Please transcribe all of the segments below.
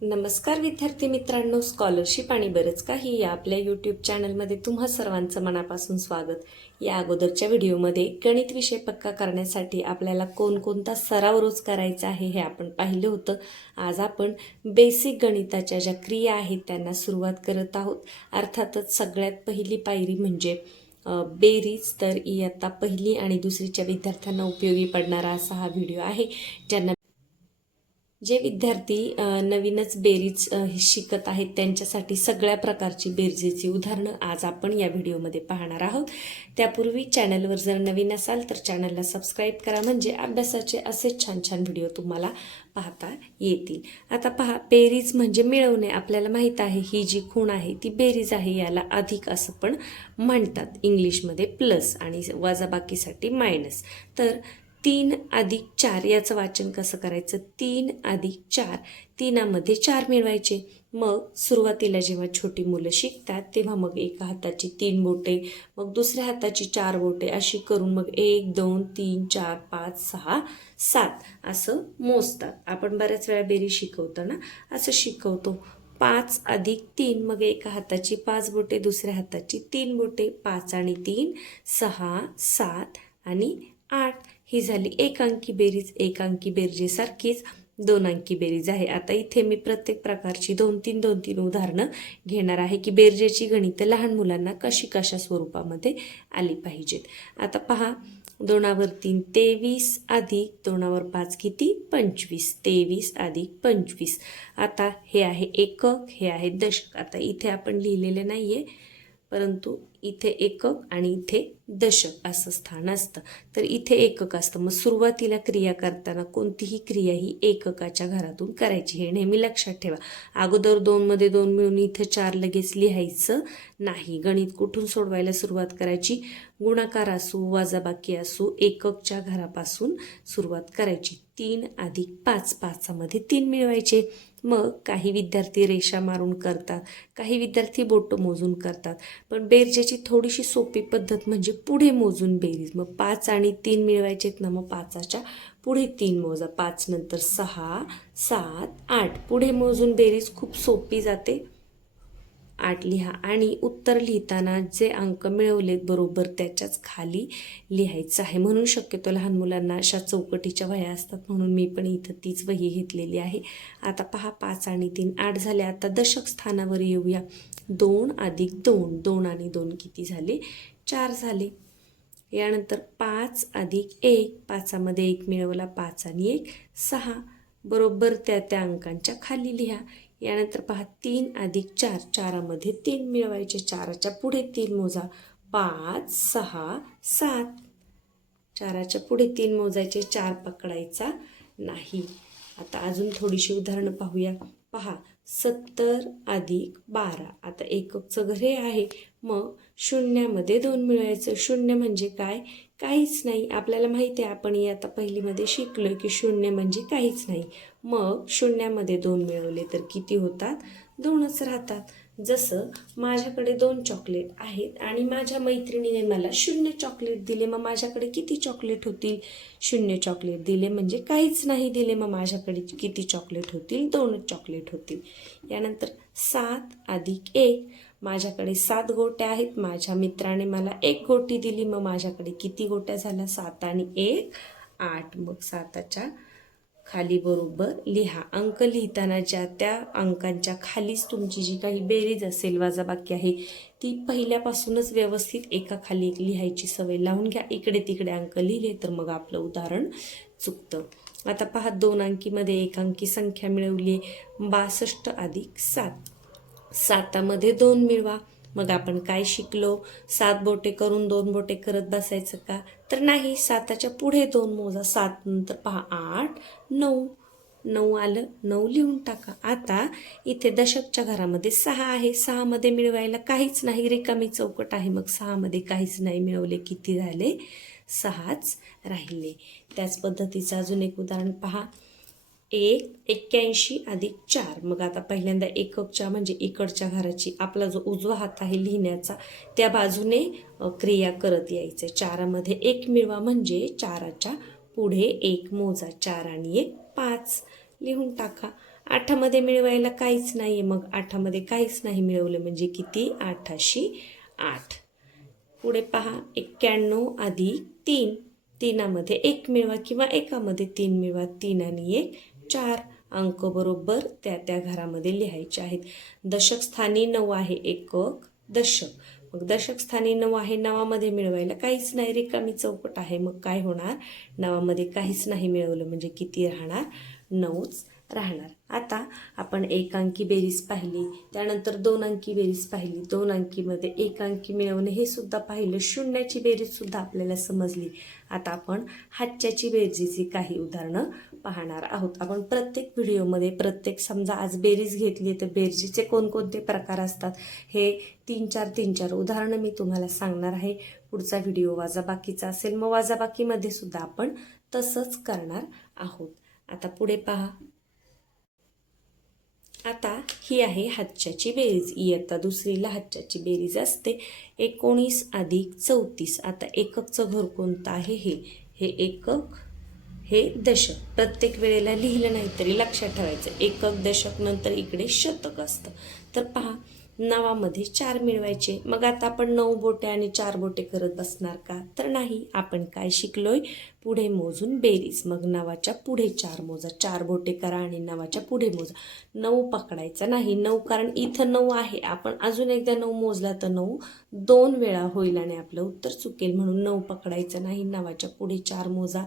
नमस्कार विद्यार्थी मित्रांनो स्कॉलरशिप आणि बरंच काही या आपल्या यूट्यूब चॅनलमध्ये तुम्हा सर्वांचं मनापासून स्वागत. या अगोदरच्या व्हिडिओमध्ये गणित विषय पक्का करण्यासाठी आपल्याला कोणकोणता सराव रोज करायचा आहे हे आपण पाहिलं होतं. आज आपण बेसिक गणिताच्या ज्या क्रिया आहेत त्यांना सुरुवात करत आहोत. अर्थातच सगळ्यात पहिली पायरी म्हणजे बेरीज. तर इयत्ता पहिली आणि दुसरीच्या विद्यार्थ्यांना उपयोगी पडणारा असा हा व्हिडिओ आहे ज्यांना जे विद्यार्थी नवीनच बेरीज हे शिकत आहेत त्यांच्यासाठी सगळ्या प्रकारची बेरजेची उदाहरणं आज आपण या व्हिडिओमध्ये पाहणार आहोत. त्यापूर्वी चॅनलवर जर नवीन असाल तर चॅनलला सबस्क्राईब करा म्हणजे अभ्यासाचे असेच छान छान व्हिडिओ तुम्हाला पाहता येतील. आता पहा बेरीज म्हणजे मिळवणे आपल्याला माहीत आहे ही जी खूण आहे ती बेरीज आहे याला अधिक असं पण म्हणतात. इंग्लिशमध्ये प्लस आणि वजाबाकीसाठी मायनस. तर तीन अधिक चार याचं वाचन कसं करायचं? तीन अधिक चार. तीनामध्ये चार मिळवायचे. मग सुरुवातीला जेव्हा छोटी मुलं शिकतात तेव्हा मग एका हाताची तीन बोटे मग दुसऱ्या हाताची चार बोटे अशी करून मग एक दोन तीन चार पाच सहा सात असं मोजतात. आपण बऱ्याच वेळा बेरी शिकवतो ना? असं शिकवतो. पाच अधिक तीन मग एका हाताची पाच बोटे दुसऱ्या हाताची तीन बोटे पाच आणि तीन सहा सात आणि आठ. ही झाली एक अंकी बेरीज एक अंकी बेरजेसारखीच दोन अंकी बेरीज आहे. आता इथे मी प्रत्येक प्रकारची दोन तीन दोन तीन उदाहरणं घेणार आहे की बेरजेची गणितं लहान मुलांना कशी कशा स्वरूपामध्ये आली पाहिजेत. आता पहा दोनावर तीन तेवीस अधिक दोनावर पाच किती? पंचवीस. तेवीस अधिक पंचवीस. आता हे आहे एकक हे आहे दशक. आता इथे आपण लिहिलेले नाही आहे परंतु इथे एकक आणि इथे दशक असं स्थान असतं. तर इथे एकक असतं. मग सुरुवातीला क्रिया करताना कोणतीही क्रिया ही एककाच्या घरातून करायची. हे नेहमी लक्षात ठेवा. अगोदर दोनमध्ये दोन मिळून इथं चार लगेच लिहायचं नाही. गणित कुठून सोडवायला सुरुवात करायची? गुणाकार असू वाजाबाकी असू एककच्या घरापासून सुरुवात करायची. तीन अधिक पाच. पाचामध्ये तीन मिळवायचे. मग काही विद्यार्थी रेषा मारून करतात काही विद्यार्थी बोटं मोजून करतात. पण बेरजेची थोडीशी सोपी पद्धत म्हणजे पुढे मोजून बेरीज. मग पाच आणि तीन मिळवायचे आहेत ना मग पाचाच्या पुढे तीन मोजा. पाच नंतर सहा सात आठ. पुढे मोजून बेरीज खूप सोपी जाते. आठ लिहा. आणि उत्तर लिहिताना जे अंक मिळवलेत बरोबर त्याच्याच खाली लिहायचं आहे. म्हणून शक्यतो लहान मुलांना अशा चौकटीच्या वह्या असतात. म्हणून मी पण इथं तीच वही घेतलेली आहे. आता पहा पाच आणि तीन आठ झाले. आता दशक स्थानावर येऊया. दोन अधिक दोन. दोन आणि दोन किती झाले? चार झाले. यानंतर पाच अधिक एक. पाचामध्ये एक मिळवला पाच आणि एक. सहा. बरोबर त्या त्या अंकांच्या खाली लिहा. यानंतर पहा तीन अधिक चार. चारामध्ये तीन मिळवायचे. चाराच्या पुढे तीन मोजा. पाच सहा सात. चाराच्या पुढे तीन मोजायचे. चार पकडायचा नाही. आता अजून थोडीशी उदाहरणं पाहूया. पहा सत्तर अधिक बारा. आता एककचं घर हे आहे. मग शून्यामध्ये दोन मिळवायचं. शून्य म्हणजे काय? काहीच नाही. आपल्याला माहिती आहे आपण आता पहिलीमध्ये शिकलो की शून्य म्हणजे काहीच नाही. मग शून्यामध्ये दोन मिळवले तर किती होतात? दोनच राहतात. जसं माझ्याकडे दोन चॉकलेट आहेत आणि माझ्या मैत्रिणीने मला शून्य चॉकलेट दिले मग माझ्याकडे किती चॉकलेट होतील? शून्य चॉकलेट दिले म्हणजे काहीच नाही दिले मग माझ्याकडे किती चॉकलेट होतील? दोनच चॉकलेट होतील. यानंतर सात अधिक एक. माझ्याकडे सात गोट्या आहेत. माझ्या मित्राने मला एक गोटी दिली. मग माझ्याकडे किती गोट्या झाल्या? सात आणि एक. आठ. मग साताच्या खाली बरोबर लिहा. अंक लिहिताना ज्या त्या अंकांच्या खालीच तुमची जी काही बेरीज असेल वाजाबाकी आहे ती पहिल्यापासूनच व्यवस्थित एका खाली एक लिहायची सवय लावून घ्या. इकडे तिकडे अंक लिहिले तर मग आपलं उदाहरण चुकतं. आता पहा दोन अंकीमध्ये एक अंकी संख्या मिळवली बासष्ट अधिक सात. सातामध्ये दोन मिळवा. मग आपण काय शिकलो? सात बोटे करून दोन बोटे करत बसायचं का? तर नाही साताच्या पुढे दोन मोजा. सात नंतर पहा आठ नऊ. नऊ आलं नऊ लिहून टाका. आता इथे दशकच्या घरामध्ये सहा आहे. सहामध्ये मिळवायला काहीच नाही. रिकामी चौकट आहे. मग सहामध्ये काहीच नाही मिळवले. किती झाले? सहाच राहिले. त्याच पद्धतीचं अजून एक उदाहरण पहा. एक एक्क्याऐंशी अधिक चार. मग आता पहिल्यांदा एककच्या म्हणजे इकडच्या घराची आपला जो उजवा हात आहे लिहिण्याचा त्या बाजूने क्रिया करत यायचं चारामध्ये एक मिळवा म्हणजे चाराच्या पुढे एक मोजा चार आणि एक पाच. लिहून टाका. आठामध्ये मिळवायला काहीच नाही आहे मग आठामध्ये काहीच नाही मिळवलं म्हणजे किती? आठाशी आठ. पुढे पहा. एक्क्याण्णव अधिक तीन. तीनामध्ये एक मिळवा किंवा एकामध्ये तीन मिळवा. तीन आणि एक. चार अंक बरोबर त्या त्या घरामध्ये लिहायचे आहेत. दशकस्थानी नऊ आहे एकक दशक. मग दशक स्थानी नऊ आहे नवामध्ये मिळवायला काहीच नाही. रिकामी चौकट आहे. मग काय होणार? नवामध्ये काहीच नाही मिळवलं. म्हणजे किती राहणार? नऊच. राहणार. आता आपण एक अंकी बेरीज पाहिली त्यानंतर दोन अंकी बेरीज पाहिली दोन अंकीमध्ये एक अंकी मिळवणे हे सुद्धा पाहिलं. शून्याची बेरीज सुद्धा आपल्याला समजली. आता आपण हातच्याची बेरजेची काही उदाहरणं पाहणार आहोत. आपण प्रत्येक व्हिडिओमध्ये प्रत्येक समजा आज बेरीज घेतली तर बेरजीचे कोणकोणते प्रकार असतात हे तीन चार तीन चार उदाहरणं मी तुम्हाला सांगणार आहे. पुढचा व्हिडिओ वाजाबाकीचा असेल मग वाजाबाकीमध्ये सुद्धा आपण तसंच करणार आहोत. आता पुढे पहा. आता ही आहे हातच्याची बेरीज. इयत्ता दुसरीला हातच्याची बेरीज असते. एकोणीस अधिक चौतीस. आता एककचं घर कोणतं आहे हे? हे एकक हे दशक. प्रत्येक वेळेला लिहिलं नाही तरी लक्षात ठेवायचं. एकक दशक नंतर इकडे शतक असतं. तर पहा नवामध्ये चार मिळवायचे. मग आता आपण नऊ बोटे आणि चार बोटे करत बसणार का? तर नाही आपण काय शिकलोय? पुढे मोजून बेरीज. मग नवाच्या पुढे चार मोजा. चार बोटे करा आणि नवाच्या पुढे मोजा. नऊ पकडायचा नाही. नऊ कारण इथं नऊ आहे. आपण अजून एकदा नऊ मोजला तर नऊ. दोन वेळा होईल आणि आपलं उत्तर चुकेल. म्हणून नऊ पकडायचं नाही. नवाच्या पुढे चार मोजा.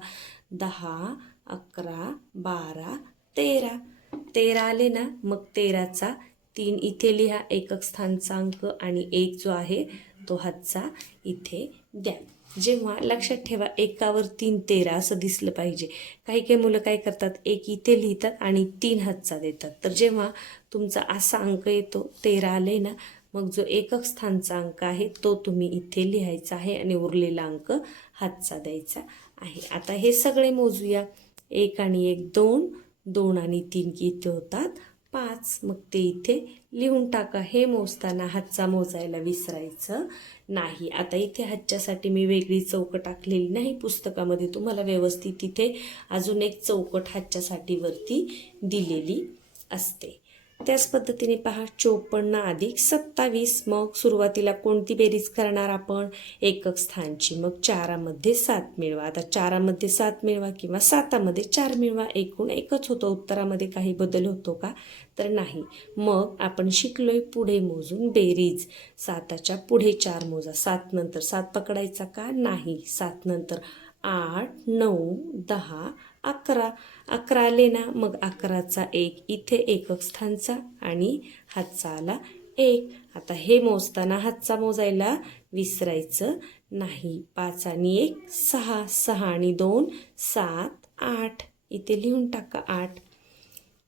दहा अकरा बारा तेरा. तेरा आले ना? मग तेराचा तीन. इथे लिहा एकक स्थानचा अंक आणि एक जो आहे तो हातचा इथे द्या. जेव्हा लक्षात ठेवा एकावर तीन तेरा असं दिसलं पाहिजे. काही काही मुलं काय करतात एक इथे लिहितात आणि तीन हातचा देतात. तर जेव्हा तुमचा असा अंक येतो तेरा आले ना मग जो एकक स्थानचा अंक आहे तो तुम्ही इथे लिहायचा आहे आणि उरलेला अंक हातचा द्यायचा आहे. आता हे सगळे मोजूया. एक आणि एक दोन दोन आणि तीन इथे होतात? पाच. मग ते इथे लिहून टाका. हे मोजताना हातचा मोजायला विसरायचं नाही. आता इथे हातच्यासाठी मी वेगळी चौकट टाकलेली नाही. पुस्तकामध्ये तुम्हाला व्यवस्थित तिथे अजून एक चौकट हातच्यासाठी वरती दिलेली असते. त्याच पद्धतीने पहा चोपन्न अधिक सत्तावीस. मग सुरुवातीला कोणती बेरीज करणार आपण? एकक स्थानची. मग चारामध्ये सात मिळवा. आता चारामध्ये सात मिळवा किंवा सातामध्ये चार मिळवा. एकूण एकच होतं. उत्तरामध्ये काही बदल होतो का? तर नाही. मग आपण शिकलोय पुढे मोजून बेरीज. साताच्या पुढे चार मोजा. सात नंतर सात पकडायचा का? नाही. सात नंतर आठ नऊ दहा अकरा अकरा आले ना मग अकराचा एक इथे एकक स्थानचा आणि हातचा आला एक. आता हे मोजताना हातचा मोजायला विसरायचं नाही. पाच आणि एक सहा सहा आणि दोन सात आठ. इथे लिहून टाका आठ.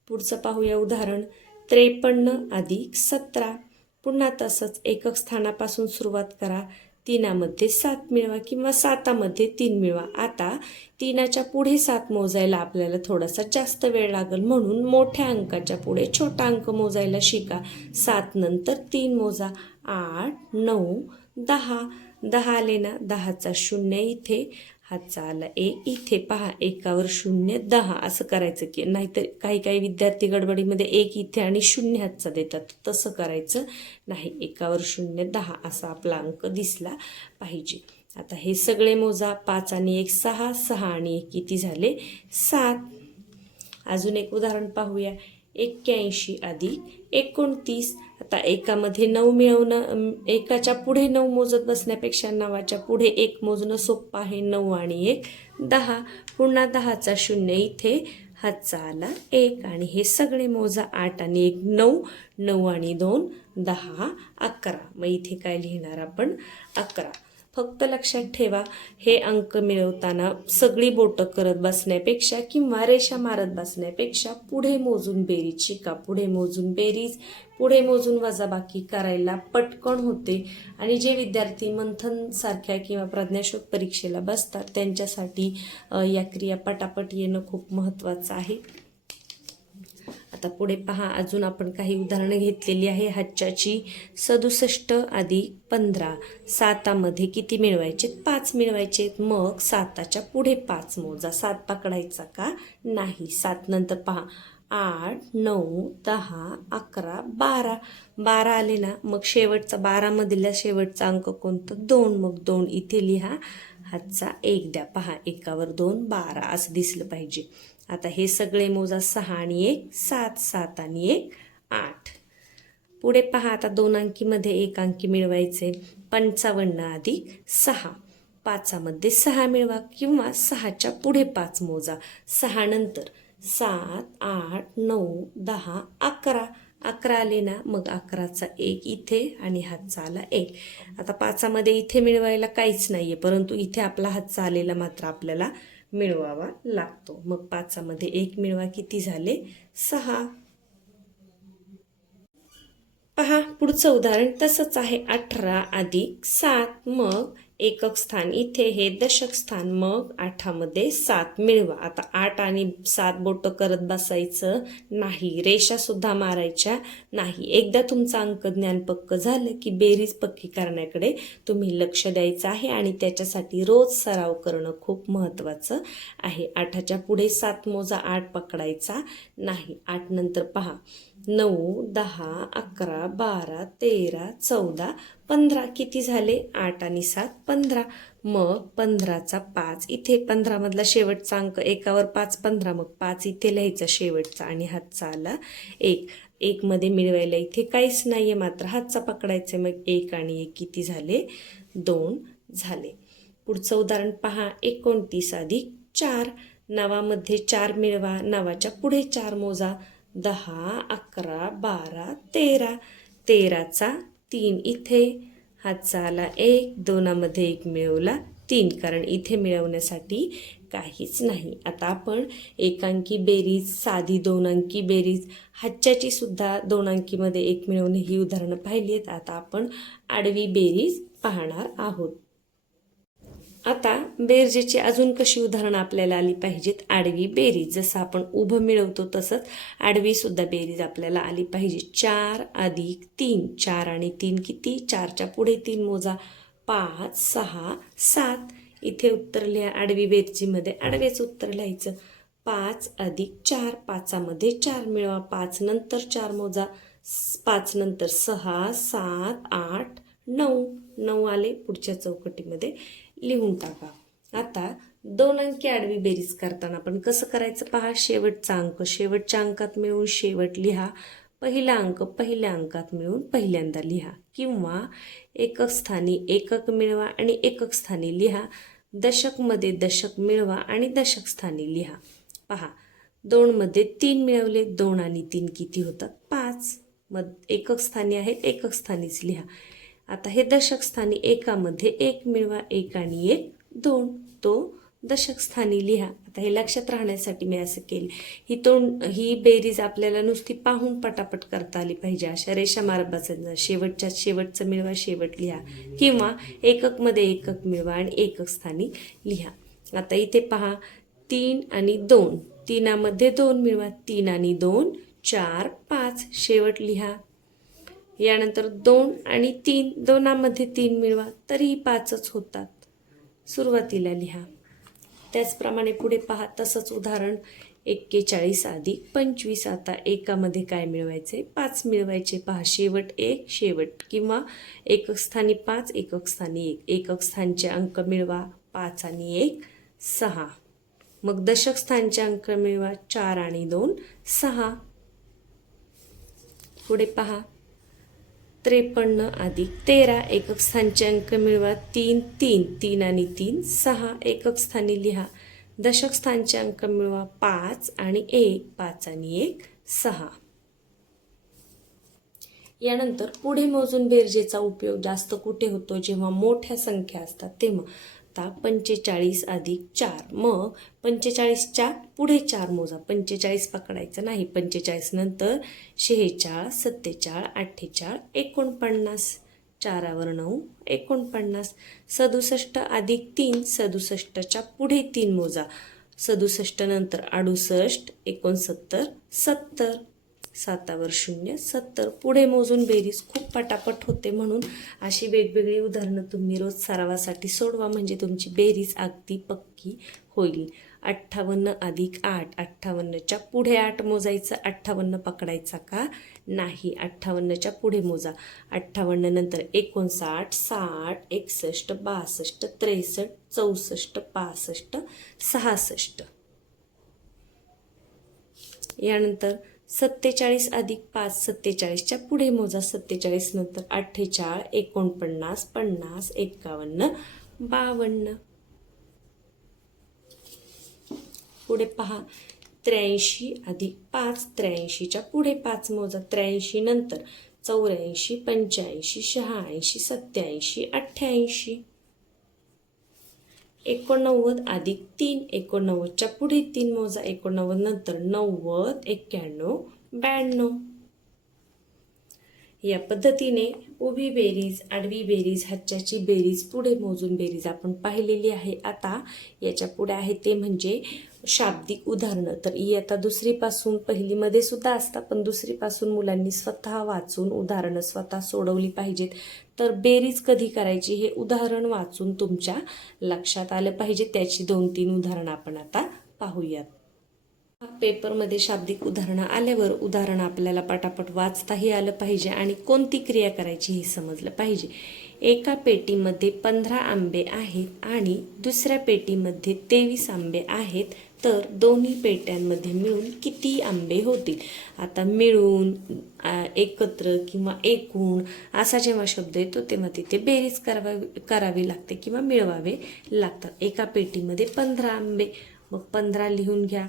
पुढचं पाहूया उदाहरण. त्रेपन्न अधिक सतरा. पुन्हा तसंच एकक स्थानापासून सुरुवात करा. तीनामध्ये सात मिळवा किंवा सातामध्ये तीन मिळवा. आता तीनाच्या पुढे सात मोजायला आपल्याला थोडासा जास्त वेळ लागेल. म्हणून मोठ्या अंकाच्या पुढे छोटा अंक मोजायला शिका. सात नंतर तीन मोजा. आठ नऊ दहा. दहा आले ना दहाचा शून्य. इथे हातचा आला ए इथे पहा एकावर शून्य दहा असं करायचं की नाहीतर काही काही विद्यार्थी गडबडीमध्ये एक इथे आणि शून्य हातचा देतात. तसं करायचं नाही. एकावर शून्य दहा असा आपला अंक दिसला पाहिजे. आता हे सगळे मोजा पाच आणि एक सहा सहा आणि एक किती झाले? सात. अजून एक उदाहरण पाहूया. एक्क्याऐंशी अधिक एकोणतीस आता एकामध्ये नऊ मिळवणं एकाच्या पुढे नऊ मोजत बसण्यापेक्षा नवाच्या पुढे एक मोजणं सोपं आहे. नऊ आणि एक दहा. पुन्हा दहाचा शून्य. इथे हातचा आला एक आणि हे सगळे मोजा आठ आणि एक नऊ. नऊ आणि दोन दहा. अकरा. मग इथे काय लिहिणार आपण? अकरा. फक्त लक्षात ठेवा हे अंक मिळवताना सगळी बोटं करत बसण्यापेक्षा किंवा रेषा मारत बसण्यापेक्षा पुढे मोजून बेरीज शिका पुढे मोजून बेरीज पुढे मोजून वजाबाकी करायला पटकन होते. आणि जे विद्यार्थी मंथन सारख्या किंवा प्रज्ञाशोध परीक्षेला बसतात त्यांच्यासाठी या क्रिया पटापट येणं खूप महत्त्वाचं आहे. आता पुढे पहा अजून आपण काही उदाहरणं घेतलेली आहे. हच्च्याची सदुसष्ट अधिक पंधरा. सातामध्ये किती मिळवायचे? पाच मिळवायचे. मग साताच्या पुढे पाच मोजा. सात पकडायचा का? नाही. सात नंतर पहा. आठ नऊ दहा अकरा बारा. बारा आले ना मग शेवटचा बारामधला शेवटचा अंक कोणतं? दोन. मग दोन इथे लिहा. हातचा एक द्या. पहा एकावर दोन बारा. असं दिसलं पाहिजे. आता हे सगळे मोजा सहा आणि एक सात. सात आणि एक आठ. पुढे पहा आता दोन अंकीमध्ये एक अंकी मिळवायचे. पंचावन्न अधिक सहा. पाचामध्ये सहा मिळवा किंवा सहाच्या पुढे पाच मोजा. सहा नंतर सात आठ नऊ दहा अकरा. अकरा आले ना मग अकराचा एक इथे आणि हातचा आला एक. आता पाचामध्ये इथे मिळवायला काहीच नाही आहे परंतु इथे आपला हातचा आलेला मात्र आपल्याला मिळवावा लागतो. मग पाचामध्ये एक मिळवा किती झाले? सहा. पहा पुढचं उदाहरण तसंच आहे. अठरा अधिक सात मग एकक स्थान. इथे हे दशक स्थान मग आठामध्ये सात मिळवा. आता आठ आणि सात बोटं करत बसायचं नाही. रेषा सुद्धा मारायच्या नाही. एकदा तुमचं अंक ज्ञान पक्क झालं की बेरीज पक्की करण्याकडे तुम्ही लक्ष द्यायचं आहे आणि त्याच्यासाठी रोज सराव करणं खूप महत्त्वाचं आहे. आठाच्या पुढे सात मोजा आठ पकडायचा नाही. आठ नंतर पहा. नऊ दहा अकरा बारा तेरा चौदा पंधरा किती झाले? आठ आणि सात पंधरा. मग पंधराचा पाच इथे पंधरामधला शेवटचा अंक एकावर पाच पंधरा. मग पाच इथे लिहायचा शेवटचा आणि हातचा आला एक. एकमध्ये मिळवायला इथे काहीच नाही आहे मात्र हातचा पकडायचा. मग एक आणि एक किती झाले? दोन झाले. पुढचं उदाहरण पहा. एकोणतीस अधिक चार. नावामध्ये चार मिळवा. नावाच्या पुढे चार मोजा. दहा अकरा बारा तेरा. तेराचा तीन इथे. हातचा आला एक दोनामध्ये एक मिळवला तीन. कारण इथे मिळवण्यासाठी काहीच नाही. आता आपण एकांकी बेरीज साधी दोन अंकी बेरीज हातच्याची सुद्धा दोन अंकीमध्ये एक मिळवणे ही उदाहरणं पाहिली आहेत. आता आपण आडवी बेरीज पाहणार आहोत. आता बेरजेची अजून कशी उदाहरणं आपल्याला आली पाहिजेत? आडवी बेरीज जसं आपण उभं मिळवतो तसंच आडवी सुद्धा बेरीज आपल्याला आली पाहिजे. चार अधिक तीन चार आणि तीन किती? चारच्या पुढे तीन मोजा. पाच सहा सात. इथे उत्तर लिहा आडवी बेरजीमध्ये. आडवेच उत्तर लिहायचं. पाच अधिक चार पाचामध्ये चार मिळवा. पाच नंतर चार मोजा. पाच नंतर सहा सात आठ नऊ. नऊ आले पुढच्या चौकटीमध्ये. लिहून टाका. आता दोन अंकी आडवी बेरीज करताना आपण कसं करायचं पहा? शेवटचा अंक. शेवटच्या अंकात मिळून शेवट लिहा. पहिला अंक पहिल्या अंकात मिळून पहिल्यांदा लिहा. किंवा एकक स्थानी एकक मिळवा आणि एकक स्थानी लिहा. दशकमध्ये दशक मिळवा आणि दशक स्थानी लिहा. पहा दोनमध्ये तीन मिळवले. दोन आणि तीन किती होतात? पाच. मग एकक स्थानी आहेत एकक स्थानीच लिहा. आता हे दशक स्थानी एकामध्ये एक मिळवा एक आणि एक दोन. तो दशक स्थानी लिहा. आता हे लक्षात राहण्यासाठी मी असं केलं. ही तोंड ही बेरीज आपल्याला नुसती पाहून पटापट करता आली पाहिजे. अशा रेषा मारत शेवटच्या शेवटचं मिळवा शेवट लिहा. किंवा एककमध्ये एकक मिळवा आणि एकक स्थानी लिहा. आता इथे पहा तीन आणि दोन. तीनामध्ये दोन मिळवा. तीन आणि दोन चार पाच. शेवट लिहा. यानंतर दोन आणि तीन दोनामध्ये तीन मिळवा तरीही पाचच होतात. सुरुवातीला लिहा. त्याचप्रमाणे पुढे पहा तसंच उदाहरण एक्केचाळीस आधी पंचवीस. आता एकामध्ये काय मिळवायचे? पाच मिळवायचे. पहा शेवट एक शेवट किंवा एकक स्थानी पाच एकक स्थानी एक. एकक स्थानचे अंक मिळवा पाच आणि एक सहा. मग दशक स्थानचे अंक मिळवा चार आणि दोन सहा. पुढे पहा त्रेपन्न अधिक तेरा एकक स्थानचे अंक मिळवा. तीन तीन तीन आणि तीन सहा एकक स्थानी लिहा. दशक स्थानचे अंक मिळवा पाच आणि एक पाच आणि एक सहा. यानंतर पुढे मोजून बेरजेचा उपयोग जास्त कुठे होतो? जेव्हा मोठ्या संख्या असतात तेव्हा. आता पंचेचाळीस अधिक चार. मग पंचेचाळीसच्या पुढे चार मोजा. पंचेचाळीस पकडायचं नाही. पंचेचाळीस नंतर शेहेचाळ सत्तेचाळ अठ्ठेचाळ एकोणपन्नास. चारावर नऊ एकोणपन्नास. सदुसष्ट अधिक तीन. सदुसष्टच्या पुढे तीन मोजा. सदुसष्ट नंतर अडुसष्ट एकोणसत्तर सत्तर. सातावर शून्य सत्तर. पुढे मोजून बेरीज खूप पटापट होते म्हणून अशी वेगवेगळी उदाहरणं तुम्ही रोज सरावासाठी सोडवा म्हणजे तुमची बेरीज अगदी पक्की होईल. अठ्ठावन्न अधिक आठ अठ्ठावन्नच्या पुढे आठ मोजायचं अठ्ठावन्न पकडायचा का? नाही अठ्ठावन्नच्या पुढे मोजा. अठ्ठावन्न नंतर एकोणसाठ साठ एकसष्ट बासष्ट त्रेसष्ट चौसष्ट पासष्ट सहासष्ट. यानंतर सत्तेचाळीस अधिक पाच सत्तेचाळीसच्या पुढे मोजा. सत्तेचाळीस नंतर अठ्ठेचाळ एकोणपन्नास पन्नास एकावन्न बावन्न. पुढे पहा. त्र्याऐंशी अधिक पाच त्र्याऐंशीच्या पुढे पाच मोजा. त्र्याऐंशी नंतर चौऱ्याऐंशी पंच्याऐंशी शहाऐंशी सत्याऐंशी अठ्ठ्याऐंशी. एकोणनव्वद अधिक तीन एकोणनव्वदच्या पुढे तीन मोजा एकोणनव्वद नंतर नव्वद एक्क्याण्णव ब्याण्णव. या पद्धतीने उभी बेरीज आडवी बेरीज हच्च्याची बेरीज पुढे मोजून बेरीज आपण पाहिलेली आहे. आता याच्यापुढे आहे ते म्हणजे शाब्दिक उदाहरणं. तर इयत्ता दुसरीपासून पहिलीमध्ये सुद्धा असतात पण दुसरीपासून मुलांनी स्वतः वाचून उदाहरणं स्वतः सोडवली पाहिजेत. तर बेरीज कधी करायची हे उदाहरण वाचून तुमच्या लक्षात आलं पाहिजे. त्याची दोन तीन उदाहरणं आपण आता पाहूयात. पेपरमध्ये शाब्दिक उदाहरणं आल्यावर उदाहरण आपल्याला पटापट वाचताही आलं पाहिजे आणि कोणती क्रिया करायची हे समजलं पाहिजे. एका पेटीमध्ये पंधरा आंबे आहेत आणि दुसऱ्या पेटीमध्ये तेवीस आंबे आहेत तर दोन्ही पेट्यांमध्ये मिळून किती आंबे होतील? आता मिळून एकत्र किंवा एकूण असा जेव्हा शब्द येतो तेव्हा तिथे बेरीज करावा करावी लागते किंवा मिळवावे लागतात. एका पेटीमध्ये पंधरा आंबे. मग पंधरा लिहून घ्या.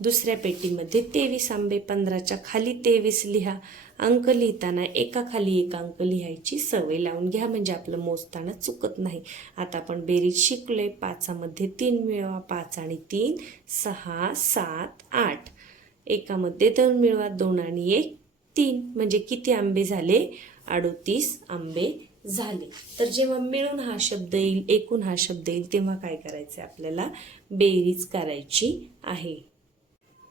दुसऱ्या पेटीमध्ये तेवीस आंबे पंधराच्या खाली तेवीस लिहा. अंक लिहिताना एका खाली एक अंक लिहायची सवय लावून घ्या म्हणजे आपलं मोजताना चुकत नाही. आता आपण बेरीज शिकलोय. पाचामध्ये तीन मिळवा पाच आणि तीन सहा सात आठ. एकामध्ये दोन मिळवा दोन आणि एक तीन. म्हणजे किती आंबे झाले? अडोतीस आंबे झाले. तर जेव्हा मिळून हा शब्द येईल एकूण हा शब्द येईल तेव्हा काय करायचं आहे आपल्याला? बेरीज करायची आहे.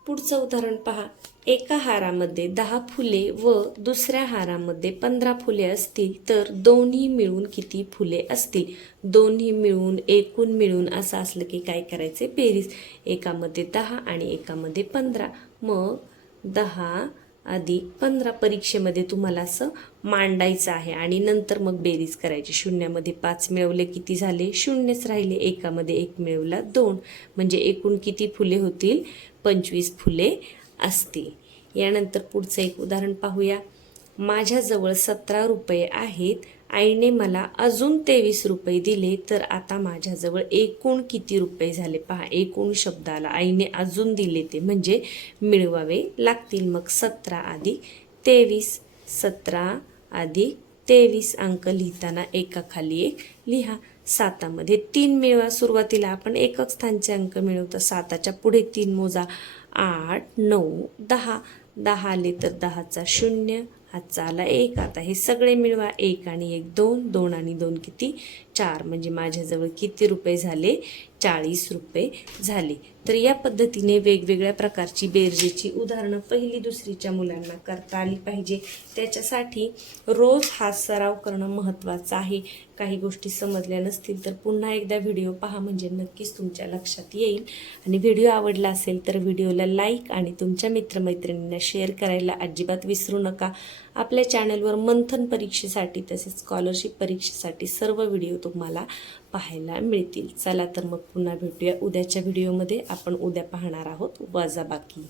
पुढचं उदाहरण पहा. एका हारामध्ये दहा फुले व दुसऱ्या हारामध्ये पंधरा फुले असतील तर दोन्ही मिळून किती फुले असतील? दोन्ही मिळून एकूण मिळून असं असलं की काय करायचे? बेरीज. एकामध्ये दहा आणि एकामध्ये पंधरा. मग दहा अधिक पंधरा परीक्षेमध्ये तुम्हाला असं मांडायचं आहे आणि नंतर मग बेरीज करायची. शून्यामध्ये पाच मिळवले किती झाले? शून्यच राहिले. एकामध्ये एक मिळवला दोन. म्हणजे एकूण किती फुले होतील? पंचवीस फुले असतील. यानंतर पुढचं एक उदाहरण पाहूया. माझ्याजवळ सतरा रुपये आहेत. आईने मला अजून तेवीस रुपये दिले तर आता माझ्याजवळ एकूण किती रुपये झाले पहा. एकूण शब्दाला आईने अजून दिले ते म्हणजे मिळवावे लागतील. मग सतरा अधिक तेवीस सतरा अधिक तेवीस अंक लिहिताना एकाखाली एक लिहा. सातामध्ये तीन मिळवा सुरुवातीला आपण एकक स्थानचे अंक मिळवतो. साताच्या पुढे तीन मोजा आठ नऊ दहा. दहा आले तर दहाचा शून्य हातचा आला एक. आता हे सगळे मिळवा. एक आणि एक दोन. दोन आणि दोन किती? चार. म्हणजे माझ्याजवळ किती रुपये झाले? चाळीस रुपये झाले. तर या पद्धतीने वेगवेगळ्या प्रकारची बेरजेची उदाहरणं पहिली दुसरीच्या मुलांना करता आली पाहिजे. त्याच्यासाठी रोज हा सराव करणं महत्त्वाचं आहे. काही गोष्टी समजल्या नसतील तर पुन्हा एकदा व्हिडिओ पहा म्हणजे नक्कीच तुमच्या लक्षात येईल. आणि व्हिडिओ आवडला असेल तर व्हिडिओला लाईक आणि तुमच्या मित्रमैत्रिणींना शेअर करायला अजिबात विसरू नका. आपल्या चॅनलवर मंथन परीक्षेसाठी तसेच स्कॉलरशिप परीक्षेसाठी सर्व व्हिडिओ तुम्हाला पाहायला मिळतील. चला तर मग पुन्हा भेटूया. उद्याच्या व्हिडिओमध्ये आपण उद्या पाहणार आहोत. वजाबाकी